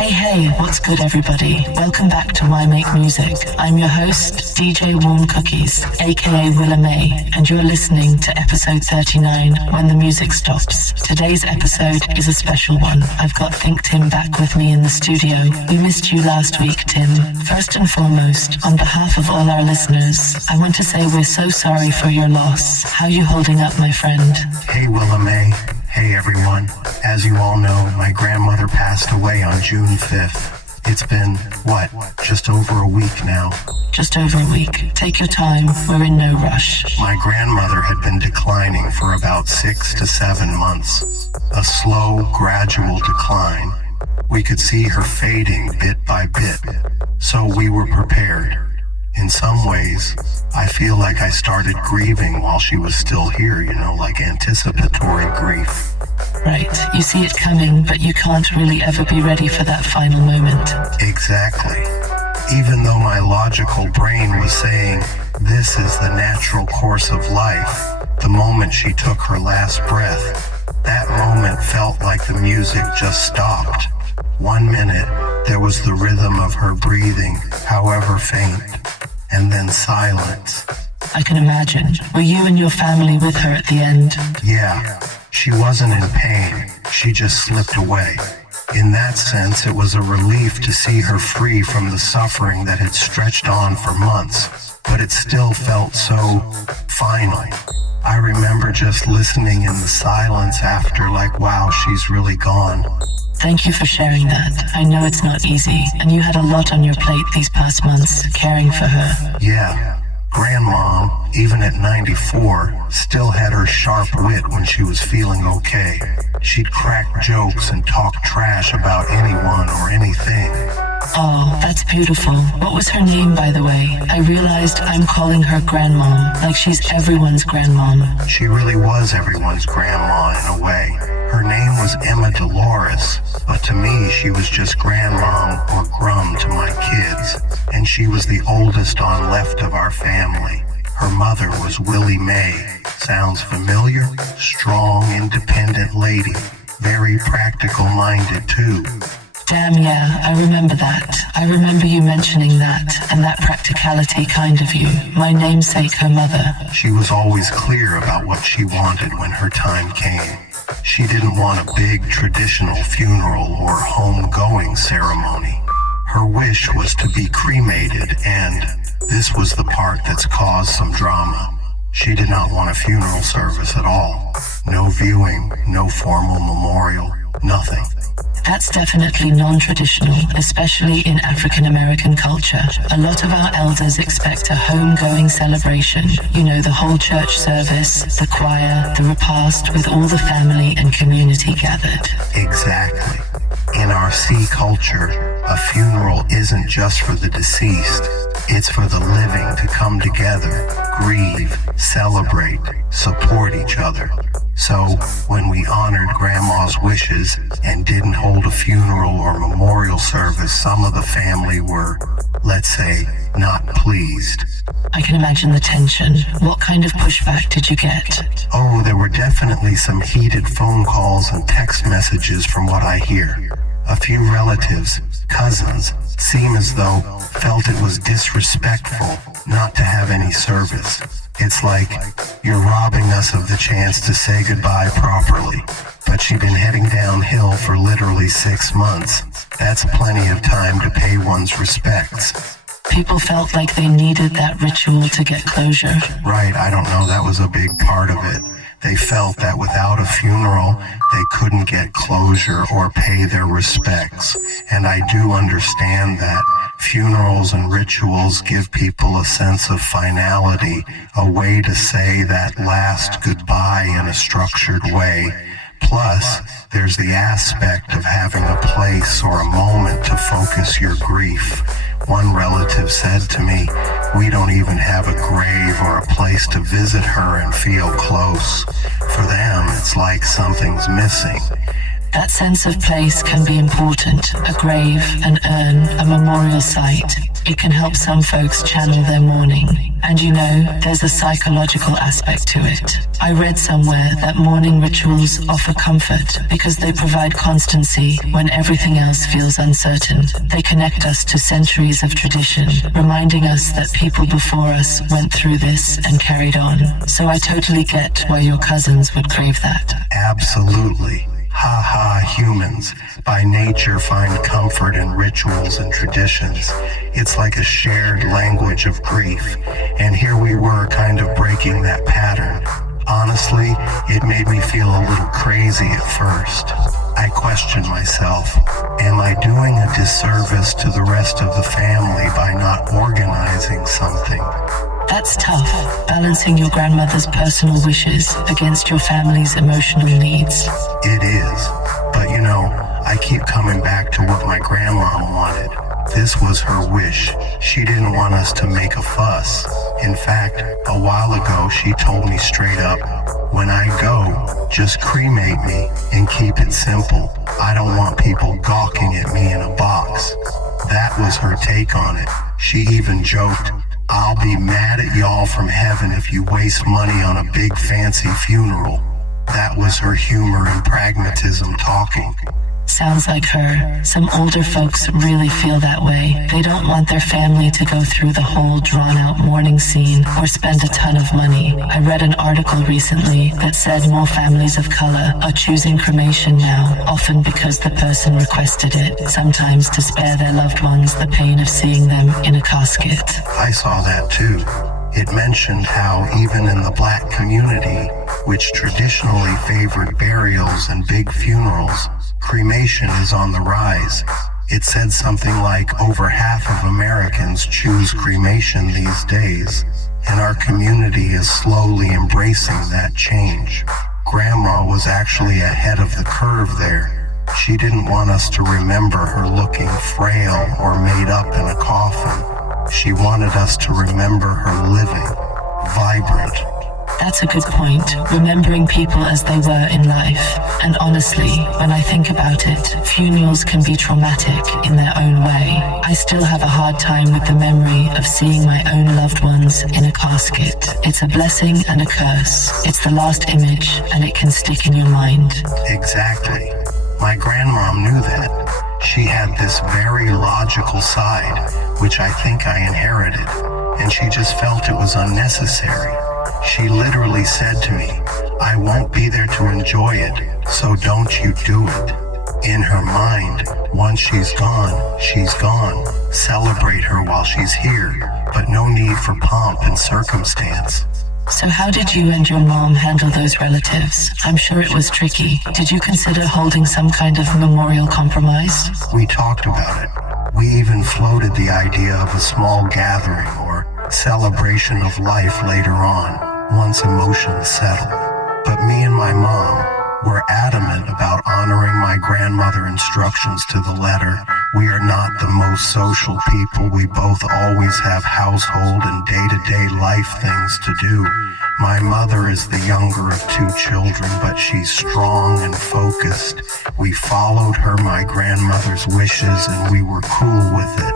Hey, what's good everybody? Welcome back to Why Make Music. I'm your host, DJ Warm Cookies, aka Willa May, and you're listening to episode 39, When the Music Stops. Today's episode is a special one. I've got ThinkTimm back with me in the studio. We missed you last week, Tim. First and foremost, on behalf of all our listeners, I want to say we're so sorry for your loss. How you holding up, my friend? Hey, Willa May. Hey everyone, as you all know, my grandmother passed away on June 5th. It's been, just over a week now. Just over a week. Take your time, we're in no rush. My grandmother had been declining for about 6 to 7 months. A slow, gradual decline. We could see her fading bit by bit, so we were prepared. In some ways, I feel like I started grieving while she was still here, like anticipatory grief. Right, you see it coming, but you can't really ever be ready for that final moment. Exactly. Even though my logical brain was saying, this is the natural course of life, the moment she took her last breath, that moment felt like the music just stopped. 1 minute, there was the rhythm of her breathing, however faint, and then silence. I can imagine. Were you and your family with her at the end? Yeah, she wasn't in pain. She just slipped away. In that sense, it was a relief to see her free from the suffering that had stretched on for months, but it still felt so final. I remember just listening in the silence after, wow, she's really gone. Thank you for sharing that. I know it's not easy, and you had a lot on your plate these past months, caring for her. Yeah. Grandmom, even at 94, still had her sharp wit when she was feeling okay. She'd crack jokes and talk trash about anyone or anything. Oh, that's beautiful. What was her name, by the way? I realized I'm calling her grandmom, like she's everyone's grandmom. She really was everyone's grandma in a way. Her name was Emma Dolores, but to me she was just grandmom or grum to my kids, and she was the oldest on left of our family. Her mother was Willa May. Sounds familiar? Strong, independent lady. Very practical-minded too. Damn yeah, I remember that. I remember you mentioning that, and that practicality kind of you. My namesake, her mother. She was always clear about what she wanted when her time came. She didn't want a big traditional funeral or homegoing ceremony. Her wish was to be cremated, and this was the part that's caused some drama. She did not want a funeral service at all. No viewing, no formal memorial, nothing. That's definitely non-traditional, especially in African American culture. A lot of our elders expect a homegoing celebration. The whole church service, the choir, the repast with all the family and community gathered. Exactly. In our C culture, a funeral isn't just for the deceased. It's for the living to come together, grieve, celebrate, support each other. So, when we honored Grandma's wishes and didn't hold a funeral or memorial service, some of the family were, let's say, not pleased. I can imagine the tension. What kind of pushback did you get? Oh, there were definitely some heated phone calls and text messages from what I hear. A few relatives, cousins, seem as though felt it was disrespectful not to have any service. It's like, you're robbing us of the chance to say goodbye properly. But she'd been heading downhill for literally 6 months. That's plenty of time to pay one's respects. People felt like they needed that ritual to get closure. Right, I don't know, that was a big part of it. They felt that without a funeral, they couldn't get closure or pay their respects. And I do understand that funerals and rituals give people a sense of finality, a way to say that last goodbye in a structured way. Plus, there's the aspect of having a place or a moment to focus your grief. One relative said to me, "We don't even have a grave or a place to visit her and feel close. For them, it's like something's missing." That sense of place can be important. A grave, an urn, a memorial site. It can help some folks channel their mourning. And you know, there's a psychological aspect to it. I read somewhere that mourning rituals offer comfort because they provide constancy when everything else feels uncertain. They connect us to centuries of tradition, reminding us that people before us went through this and carried on. So I totally get why your cousins would crave that. Absolutely. Humans by nature find comfort in rituals and traditions. It's like a shared language of grief, and here we were kind of breaking that pattern. Honestly, it made me feel a little crazy at first. I questioned myself, am I doing a disservice to the rest of the family by not organizing something? That's tough, balancing your grandmother's personal wishes against your family's emotional needs. It is, but you know, I keep coming back to what my grandma wanted. This was her wish. She didn't want us to make a fuss. In fact, a while ago she told me straight up, when I go, just cremate me and keep it simple. I don't want people gawking at me in a box. That was her take on it. She even joked, I'll be mad at y'all from heaven if you waste money on a big fancy funeral. That was her humor and pragmatism talking. Sounds like her. Some older folks really feel that way. They don't want their family to go through the whole drawn-out mourning scene or spend a ton of money. I read an article recently that said more families of color are choosing cremation now, often because the person requested it, sometimes to spare their loved ones the pain of seeing them in a casket. I saw that too. It mentioned how even in the Black community, which traditionally favored burials and big funerals, cremation is on the rise. It said something like over half of Americans choose cremation these days, and our community is slowly embracing that change. Grandma was actually ahead of the curve there. She didn't want us to remember her looking frail or made up in a coffin. She wanted us to remember her living, vibrant. That's a good point, remembering people as they were in life. And honestly, when I think about it, funerals can be traumatic in their own way. I still have a hard time with the memory of seeing my own loved ones in a casket. It's a blessing and a curse. It's the last image, and it can stick in your mind. Exactly. My grandmom knew that. She had this very logical side, which I think I inherited, and she just felt it was unnecessary. She literally said to me, I won't be there to enjoy it, so don't you do it. In her mind, once she's gone, she's gone. Celebrate her while she's here, but no need for pomp and circumstance. So how did you and your mom handle those relatives? I'm sure it was tricky. Did you consider holding some kind of memorial compromise? We talked about it. We even floated the idea of a small gathering or celebration of life later on, once emotions settle. But me and my mom were adamant about honoring my grandmother instructions to the letter. We are not the most social people. We both always have household and day-to-day life things to do. My mother is the younger of two children, but she's strong and focused. We followed my grandmother's wishes, and we were cool with it.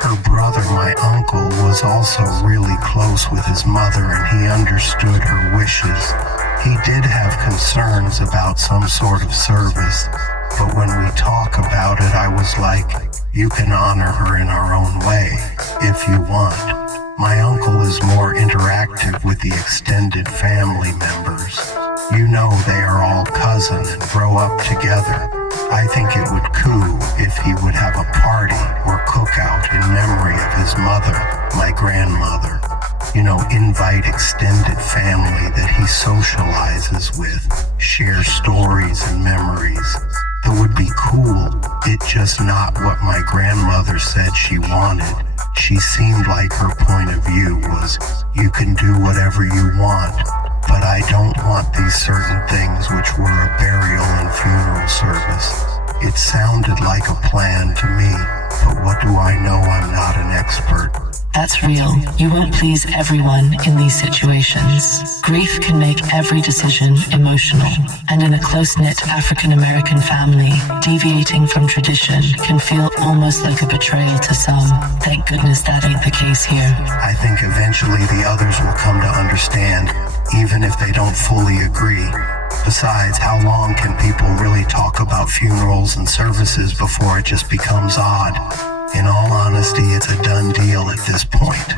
Her brother, my uncle, was also really close with his mother, and he understood her wishes. He did have concerns about some sort of service, but when we talk about it, I was like, you can honor her in our own way, if you want. My uncle is more interactive with the extended family members. You know they are all cousin and grow up together. I think it would coup if he would have a party or cookout in memory of his mother, my grandmother. You know, invite extended family that he socializes with, share stories and memories. That would be cool. It's just not what my grandmother said she wanted. She seemed like her point of view was, you can do whatever you want, but I don't want these certain things which were a burial and funeral service. It sounded like a plan to me, but what do I know? I'm not an expert. That's real. You won't please everyone in these situations. Grief can make every decision emotional, and in a close-knit African-American family, deviating from tradition can feel almost like a betrayal to some. Thank goodness that ain't the case here. I think eventually the others will come to understand, even if they don't fully agree. Besides, how long can people really talk about funerals and services before it just becomes odd? In all honesty, it's a done deal at this point.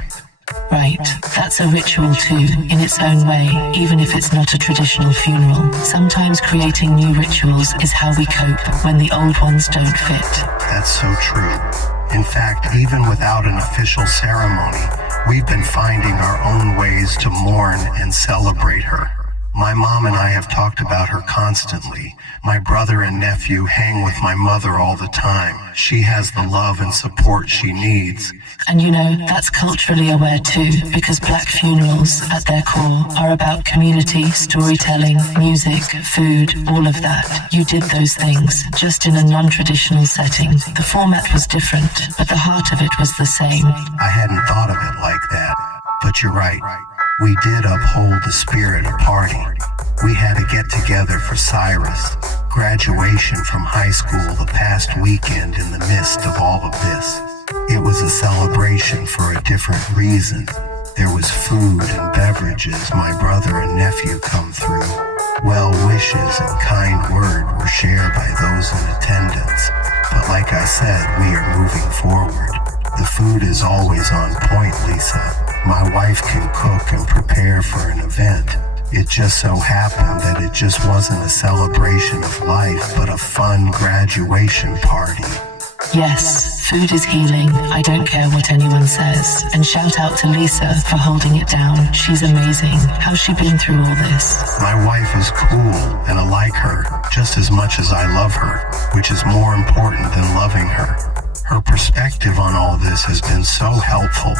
Right, that's a ritual too, in its own way, even if it's not a traditional funeral. Sometimes creating new rituals is how we cope when the old ones don't fit. That's so true. In fact, even without an official ceremony, we've been finding our own ways to mourn and celebrate her. My mom and I have talked about her constantly. My brother and nephew hang with my mother all the time. She has the love and support she needs. And you know, that's culturally aware too, because Black funerals, at their core, are about community, storytelling, music, food, all of that. You did those things, just in a non-traditional setting. The format was different, but the heart of it was the same. I hadn't thought of it like that, but you're right. We did uphold the spirit of party. We had a get-together for Cyrus, graduation from high school the past weekend in the midst of all of this. It was a celebration for a different reason. There was food and beverages. My brother and nephew come through. Well wishes and kind word were shared by those in attendance. But like I said, we are moving forward. The food is always on point, Lisa. My wife can cook and prepare for an event. It just so happened that it just wasn't a celebration of life, but a fun graduation party. Yes, food is healing. I don't care what anyone says. And shout out to Lisa for holding it down. She's amazing. How's she been through all this? My wife is cool, and I like her just as much as I love her, which is more important than loving her. Her perspective on all this has been so helpful.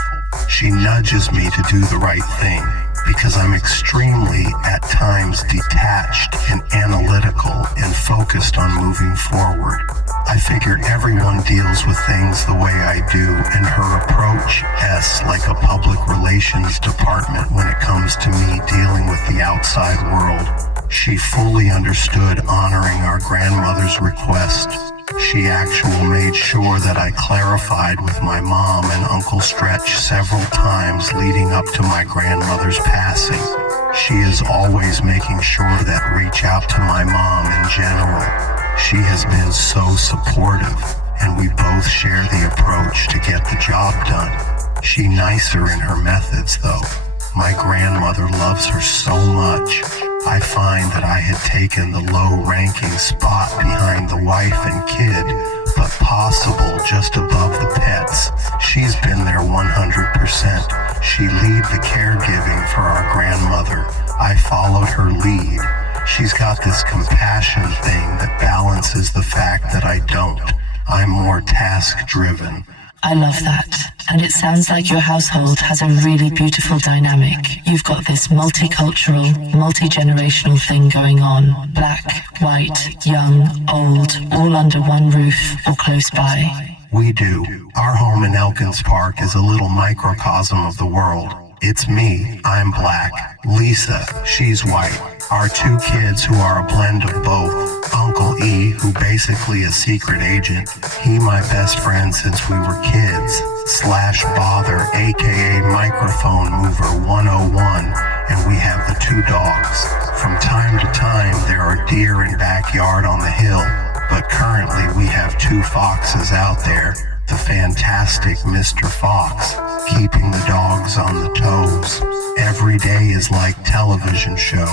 She nudges me to do the right thing because I'm extremely, at times, detached and analytical and focused on moving forward. I figure everyone deals with things the way I do, and her approach is like a public relations department when it comes to me dealing with the outside world. She fully understood honoring our grandmother's request. She actually made sure that I clarified with my mom and Uncle Stretch several times leading up to my grandmother's passing. She is always making sure that reach out to my mom in general. She has been so supportive, and we both share the approach to get the job done. She nicer in her methods, though. My grandmother loves her so much. I find that I had taken the low-ranking spot behind the wife and kid, but possible just above the pets. She's been there 100%. She lead the caregiving for our grandmother. I followed her lead. She's got this compassion thing that balances the fact that I don't. I'm more task-driven. I love that. And it sounds like your household has a really beautiful dynamic. You've got this multicultural, multi-generational thing going on. Black, white, young, old, all under one roof or close by. We do. Our home in Elkins Park is a little microcosm of the world. It's me, I'm black. Lisa, she's white. Our two kids who are a blend of both. Uncle E, who basically a secret agent. He my best friend since we were kids. Slash Bother, aka Microphone Mover 101. And we have the two dogs. From time to time, there are deer in backyard on the hill. But currently we have two foxes out there. The fantastic Mr. Fox, keeping the dogs on the toes. Every day is like television show.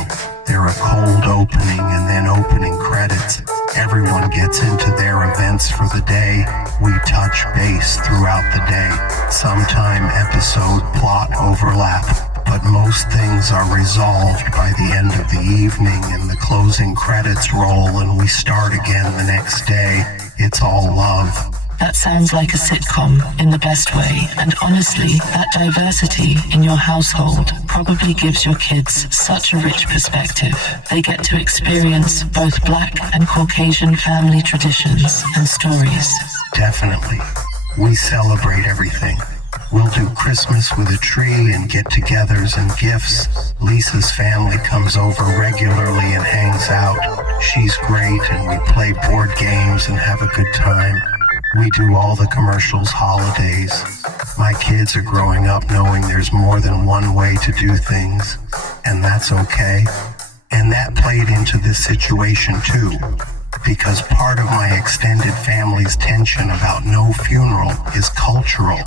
There are cold opening and then opening credits. Everyone gets into their events for the day. We touch base throughout the day. Sometime episode plot overlap, but most things are resolved by the end of the evening and the closing credits roll and we start again the next day. It's all love. That sounds like a sitcom in the best way, and honestly, that diversity in your household probably gives your kids such a rich perspective. They get to experience both Black and Caucasian family traditions and stories. Definitely. We celebrate everything. We'll do Christmas with a tree and get-togethers and gifts. Lisa's family comes over regularly and hangs out. She's great, and we play board games and have a good time. We do all the commercials, holidays. My kids are growing up knowing there's more than one way to do things, and that's okay. And that played into this situation too, because part of my extended family's tension about no funeral is cultural,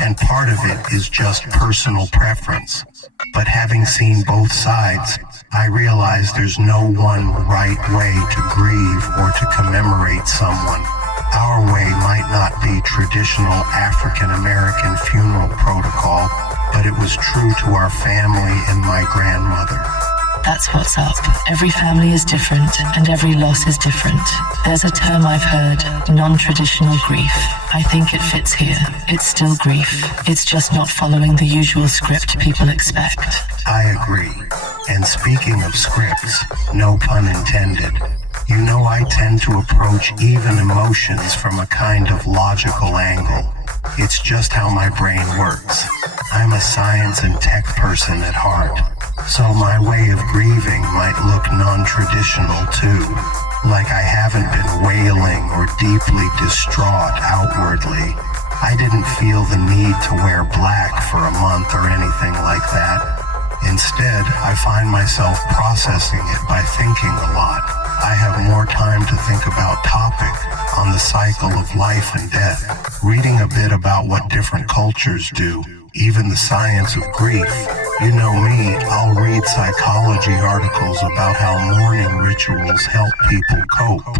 and part of it is just personal preference. But having seen both sides, I realize there's no one right way to grieve or to commemorate someone. Our way might not be traditional African-American funeral protocol, but it was true to our family and my grandmother. That's what's up. Every family is different, and every loss is different. There's a term I've heard, non-traditional grief. I think it fits here. It's still grief. It's just not following the usual script people expect. I agree. And speaking of scripts, no pun intended, you know I tend to approach even emotions from a kind of logical angle. It's just how my brain works. I'm a science and tech person at heart. So my way of grieving might look non-traditional too, like I haven't been wailing or deeply distraught outwardly. I didn't feel the need to wear black for a month or anything like that. Instead, I find myself processing it by thinking a lot. I have more time to think about topic on the cycle of life and death, reading a bit about what different cultures do, even the science of grief. You know me, I'll read psychology articles about how mourning rituals help people cope.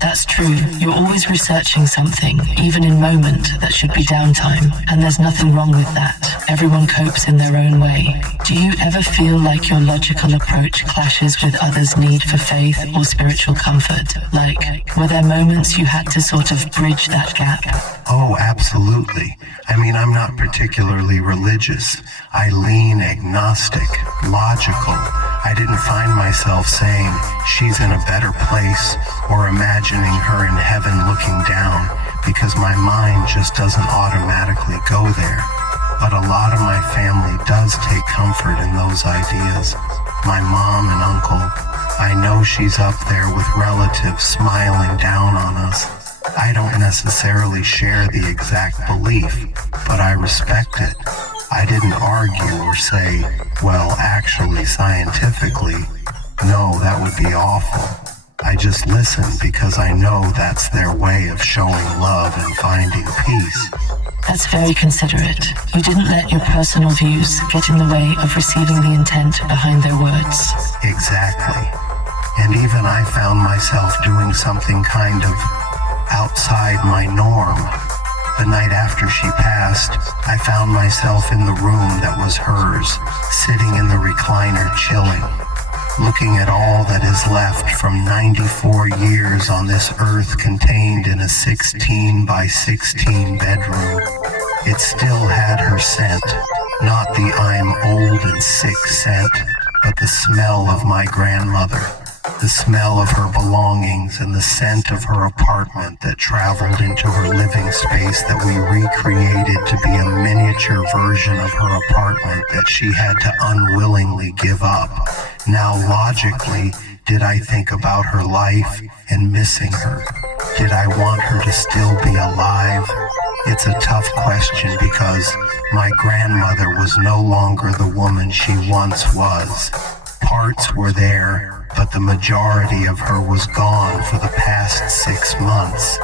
That's true. You're always researching something, even in moment that should be downtime, and there's nothing wrong with that. Everyone copes in their own way. Do you ever feel like your logical approach clashes with others' need for faith or spiritual comfort? Like, were there moments you had to sort of bridge that gap? Oh, absolutely. I mean, I'm not particularly religious. I lean agnostic, logical. I didn't find myself saying she's in a better place or imagining her in heaven looking down, because my mind just doesn't automatically go there. But a lot of my family does take comfort in those ideas. My mom and uncle, I know she's up there with relatives smiling down on us. I don't necessarily share the exact belief, but I respect it. I didn't argue or say, well, actually, scientifically, no, that would be awful. I just listen because I know that's their way of showing love and finding peace. That's very considerate. You didn't let your personal views get in the way of receiving the intent behind their words. Exactly. And even I found myself doing something kind of outside my norm. The night after she passed, I found myself in the room that was hers, sitting in the recliner chilling, looking at all that is left from 94 years on this earth contained in a 16 by 16 bedroom. It still had her scent, not the I'm old and sick scent, but the smell of my grandmother. The smell of her belongings and the scent of her apartment that traveled into her living space that we recreated to be a miniature version of her apartment that she had to unwillingly give up. Now, logically, did I think about her life and missing her? Did I want her to still be alive? It's a tough question because my grandmother was no longer the woman she once was. Parts were there, but the majority of her was gone for the past 6 months.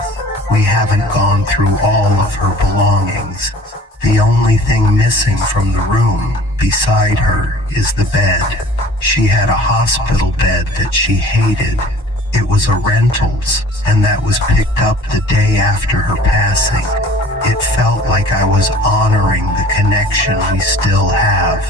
We haven't gone through all of her belongings. The only thing missing from the room beside her is the bed. She had a hospital bed that she hated. It was a rentals, and that was picked up the day after her passing. It felt like I was honoring the connection we still have,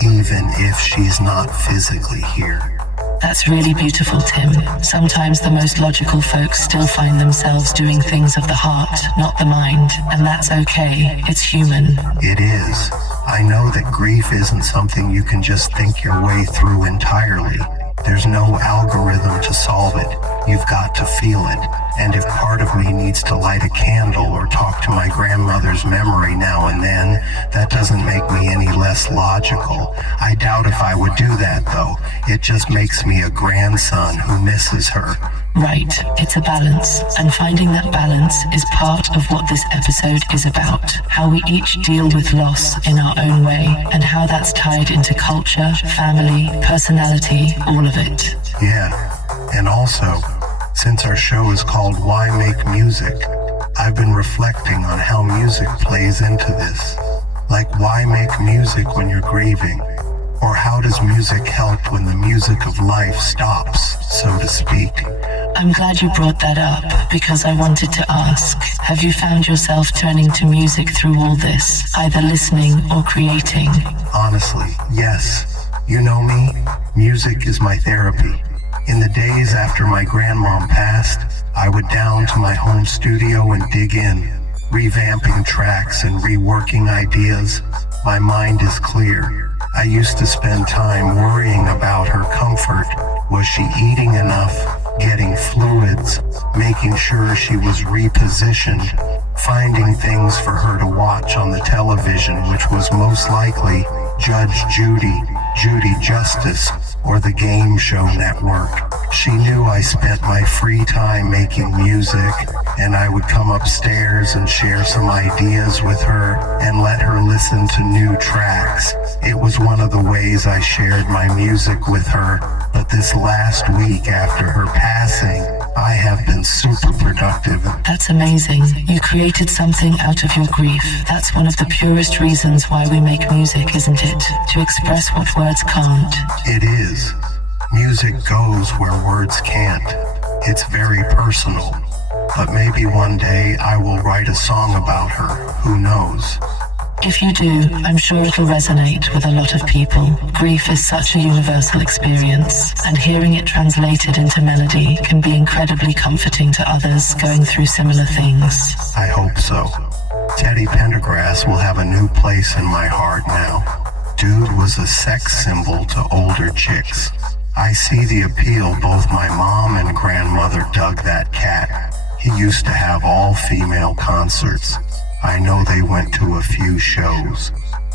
even if she's not physically here. That's really beautiful, Tim. Sometimes the most logical folks still find themselves doing things of the heart, not the mind, and that's okay. It's human. It is. I know that grief isn't something you can just think your way through entirely. There's no algorithm to solve it. You've got to feel it. And if part of me needs to light a candle or talk to my grandmother's memory now and then, that doesn't make me any less logical. I doubt if I would do that, though. It just makes me a grandson who misses her. Right, it's a balance, and finding that balance is part of what this episode is about. How we each deal with loss in our own way, and how that's tied into culture, family, personality, all of it. Yeah, and also, since our show is called Why Make Music, I've been reflecting on how music plays into this. Like, why make music when you're grieving? Or how does music help when the music of life stops, so to speak? I'm glad you brought that up, because I wanted to ask, have you found yourself turning to music through all this, either listening or creating? Honestly, yes. You know me, music is my therapy. In the days after my grandmom passed, I would down to my home studio and dig in, revamping tracks and reworking ideas. My mind is clear. I used to spend time worrying about her comfort. Was she eating enough? Getting fluids? Making sure she was repositioned? Finding things for her to watch on the television, which was most likely Judge Judy, Judy Justice, or the Game Show Network. She knew I spent my free time making music, and I would come upstairs and share some ideas with her and let her listen to new tracks. It was one of the ways I shared my music with her, but this last week after her passing, I have been super productive. That's amazing. You created something out of your grief. That's one of the purest reasons why we make music, isn't it? To express what words can't. It is. Music goes where words can't. It's very personal. But maybe one day I will write a song about her. Who knows? If you do, I'm sure it'll resonate with a lot of people. Grief is such a universal experience, and hearing it translated into melody can be incredibly comforting to others going through similar things. I hope so. Teddy Pendergrass will have a new place in my heart now. Dude was a sex symbol to older chicks. I see the appeal. Both my mom and grandmother dug that cat. He used to have all-female concerts. I know they went to a few shows.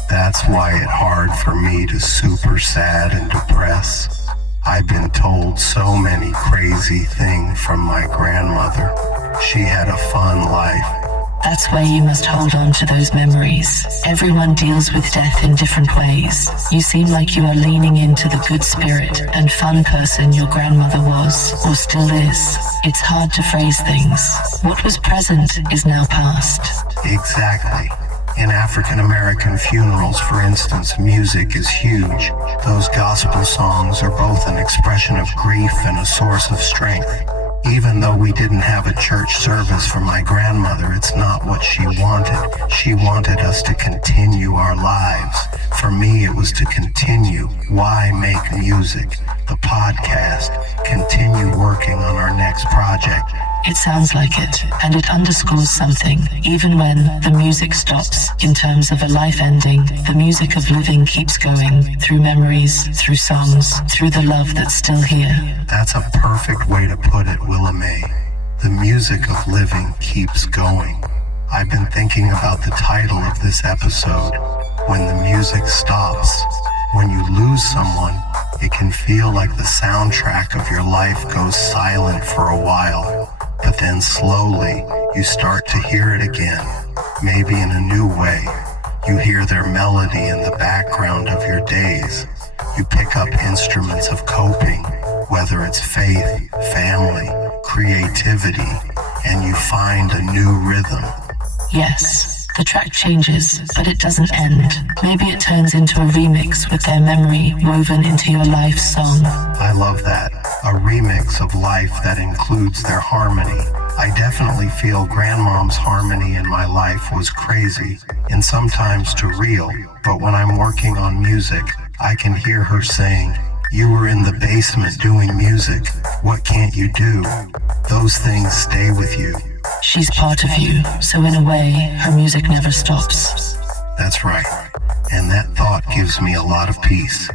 That's why it's hard for me to super sad and depress. I've been told so many crazy things from my grandmother. She had a fun life. That's where you must hold on to those memories. Everyone deals with death in different ways. You seem like you are leaning into the good spirit and fun person your grandmother was, or still is. It's hard to phrase things. What was present is now past. Exactly. In African American funerals, for instance, music is huge. Those gospel songs are both an expression of grief and a source of strength. Even though we didn't have a church service for my grandmother, it's not what she wanted. She wanted us to continue our lives. For me, it was to continue Why Make Music, the podcast, continue working on our next project. It sounds like it, and it underscores something. Even when the music stops, in terms of a life ending, the music of living keeps going, through memories, through songs, through the love that's still here. That's a perfect way to put it, Willa May. The music of living keeps going. I've been thinking about the title of this episode, When the Music Stops. When you lose someone, it can feel like the soundtrack of your life goes silent for a while. But then slowly, you start to hear it again, maybe in a new way. You hear their melody in the background of your days. You pick up instruments of coping, whether it's faith, family, creativity, and you find a new rhythm. Yes, the track changes, but it doesn't end. Maybe it turns into a remix with their memory woven into your life song. I love that. A remix of life that includes their harmony. I definitely feel grandmom's harmony in my life was crazy and sometimes too real, but when I'm working on music, I can hear her saying, "You were in the basement doing music. What can't you do?" Those things stay with you. She's part of you, so in a way, her music never stops. That's right. And that thought gives me a lot of peace.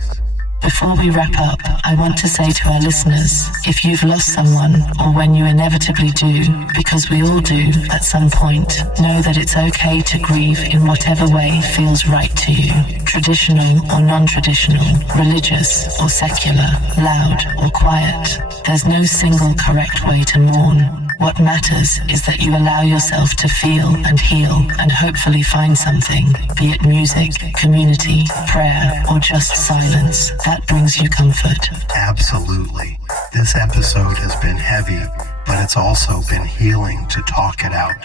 Before we wrap up, I want to say to our listeners, if you've lost someone, or when you inevitably do, because we all do at some point, know that it's okay to grieve in whatever way feels right to you. Traditional or non-traditional, religious or secular, loud or quiet. There's no single correct way to mourn. What matters is that you allow yourself to feel and heal and hopefully find something, be it music, community, prayer, or just silence, that brings you comfort. Absolutely. This episode has been heavy, but it's also been healing to talk it out.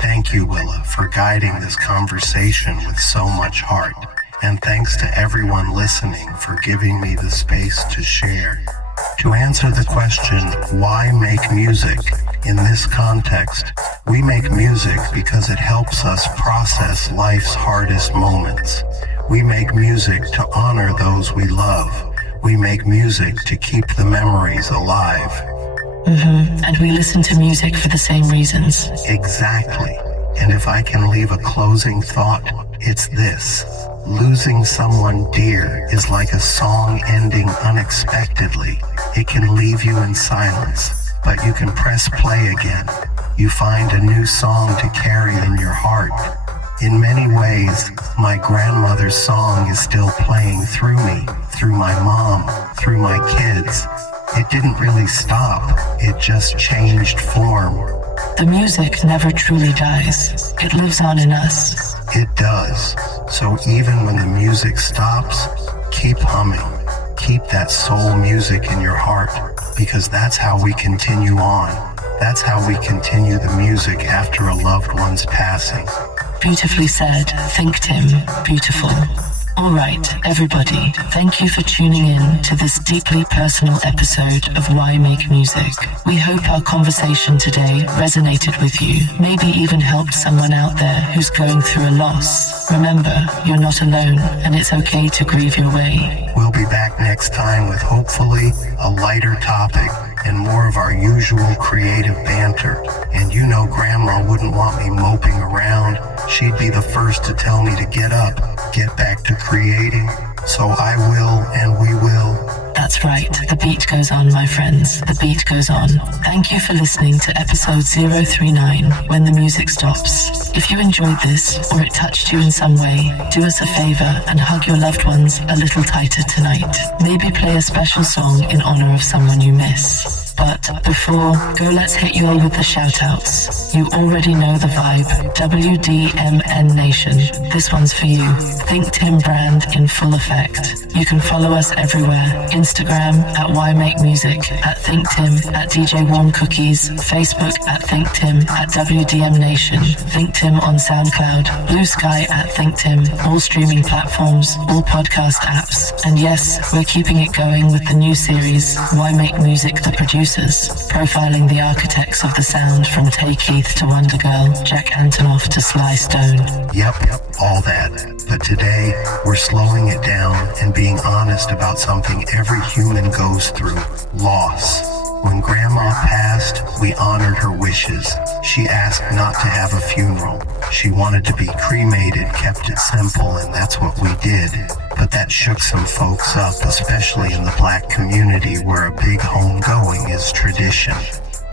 Thank you, Willa, for guiding this conversation with so much heart. And thanks to everyone listening for giving me the space to share. To answer the question, why make music? In this context, we make music because it helps us process life's hardest moments. We make music to honor those we love. We make music to keep the memories alive. And we listen to music for the same reasons. Exactly. And if I can leave a closing thought, it's this. Losing someone dear is like a song ending unexpectedly. It can leave you in silence, but you can press play again. You find a new song to carry in your heart. In many ways, my grandmother's song is still playing through me, through my mom, through my kids. It didn't really stop, it just changed form. The music never truly dies. It lives on in us. It does. So even when the music stops, keep humming. Keep that soul music in your heart, because that's how we continue on. That's how we continue the music after a loved one's passing. Beautifully said. ThinkTimm. Beautiful. All right, everybody, thank you for tuning in to this deeply personal episode of Why Make Music. We hope our conversation today resonated with you, maybe even helped someone out there who's going through a loss. Remember, you're not alone, and it's okay to grieve your way. We'll be back next time with hopefully a lighter topic and more of our usual creative banter. And you know Grandma wouldn't want me moping around. She'd be the first to tell me to get up, get back to creating. So I will, and we will. That's right, the beat goes on, my friends. The beat goes on. Thank you for listening to episode 039, When the Music Stops. If you enjoyed this, or it touched you in some way, do us a favor and hug your loved ones a little tighter tonight. Maybe play a special song in honor of someone you miss. But before, let's hit you all with the shout-outs. You already know the vibe. WDMN Nation. This one's for you. ThinkTimm brand in full effect. You can follow us everywhere. Instagram at Why Make Music, at ThinkTimm, at DJ Warm Cookies, Facebook at ThinkTimm, at WDM Nation, ThinkTimm on SoundCloud, Blue Sky at ThinkTimm, all streaming platforms, all podcast apps. And yes, we're keeping it going with the new series, Why Make Music the Producers, profiling the architects of the sound from Tay Keith to Wonder Girl, Jack Antonoff to Sly Stone. Yep, all that. But today, we're slowing it down and being honest about something every human goes through: loss. When Grandma passed, we honored her wishes. She asked not to have a funeral. She wanted to be cremated, kept it simple, and that's what we did. But that shook some folks up, especially in the Black community where a big homegoing is tradition.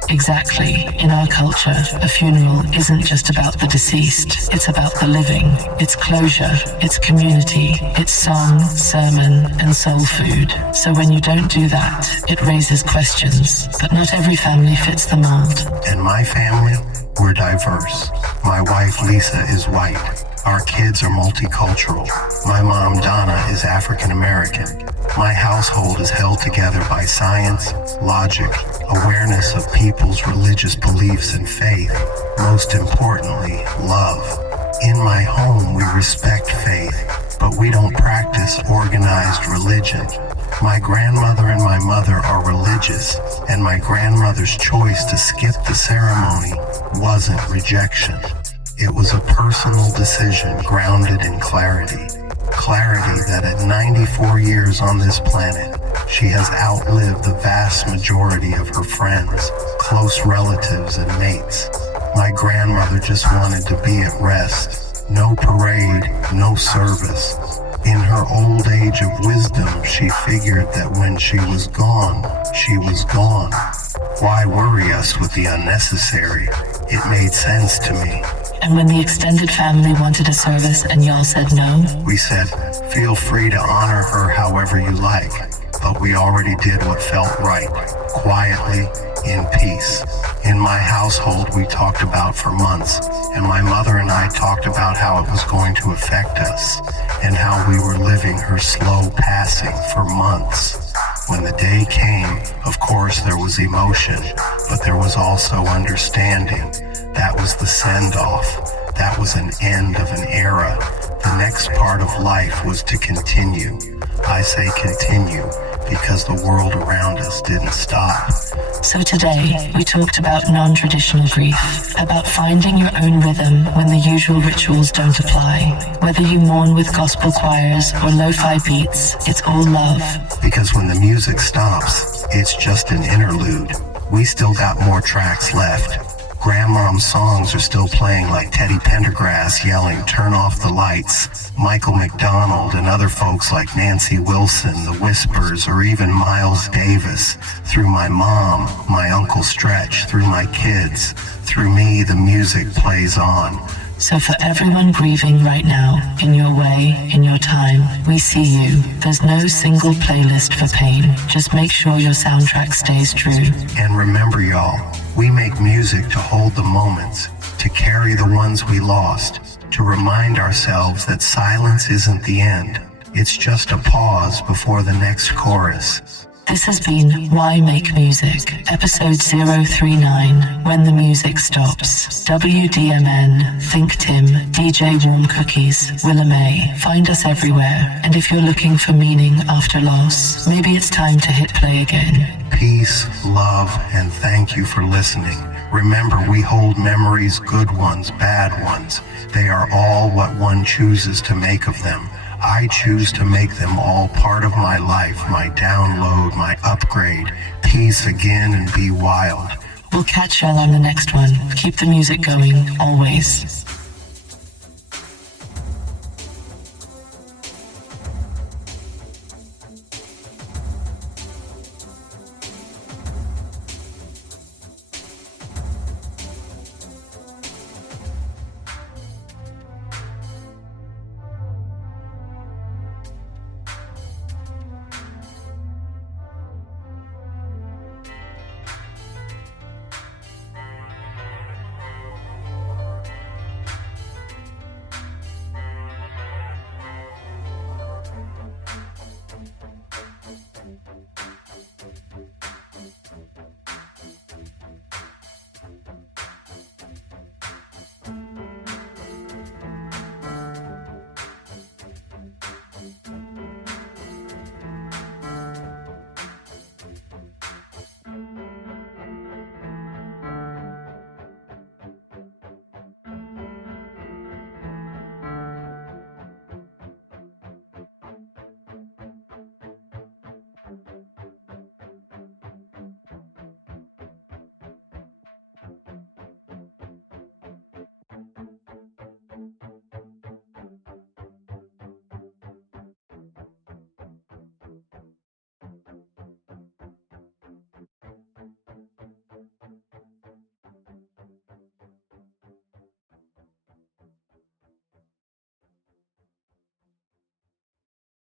Exactly. In our culture, a funeral isn't just about the deceased. It's about the living. It's closure. It's community. It's song, sermon, and soul food. So when you don't do that, it raises questions. But not every family fits the mold. And my family, we're diverse. My wife, Lisa, is white. Our kids are multicultural. My mom, Donna, is African American. My household is held together by science, logic, awareness of people's religious beliefs and faith. Most importantly, love. In my home, we respect faith, but we don't practice organized religion. My grandmother and my mother are religious, and my grandmother's choice to skip the ceremony wasn't rejection. It was a personal decision grounded in clarity. Clarity that at 94 years on this planet, she has outlived the vast majority of her friends, close relatives, and mates. My grandmother just wanted to be at rest. No parade, no service. In her old age of wisdom, she figured that when she was gone, she was gone. Why worry us with the unnecessary? It made sense to me. And when the extended family wanted a service and y'all said no? We said, feel free to honor her however you like, but we already did what felt right, quietly, in peace. In my household, we talked about for months, and my mother and I talked about how it was going to affect us, and how we were living her slow passing for months. When the day came, of course there was emotion, but there was also understanding. That was the send-off. That was an end of an era. The next part of life was to continue. I say continue because the world around us didn't stop. So today, we talked about non-traditional grief, about finding your own rhythm when the usual rituals don't apply. Whether you mourn with gospel choirs or lo-fi beats, it's all love. Because when the music stops, it's just an interlude. We still got more tracks left. Grandmom's songs are still playing like Teddy Pendergrass yelling, turn off the lights. Michael McDonald and other folks like Nancy Wilson, The Whispers, or even Miles Davis. Through my mom, my Uncle Stretch, through my kids, through me, the music plays on. So for everyone grieving right now, in your way, in your time, we see you. There's no single playlist for pain. Just make sure your soundtrack stays true. And remember, y'all, we make music to hold the moments, to carry the ones we lost, to remind ourselves that silence isn't the end. It's just a pause before the next chorus. This has been Why Make Music, episode 039, When the Music Stops. WDMN, ThinkTimm, DJ Warm Cookies, Willa May. Find us everywhere, and if you're looking for meaning after loss, maybe it's time to hit play again. Peace, love, and thank you for listening. Remember, we hold memories, good ones, bad ones. They are all what one chooses to make of them. I choose to make them all part of my life, my download, my upgrade. Peace again and be wild. We'll catch y'all on the next one. Keep the music going, always.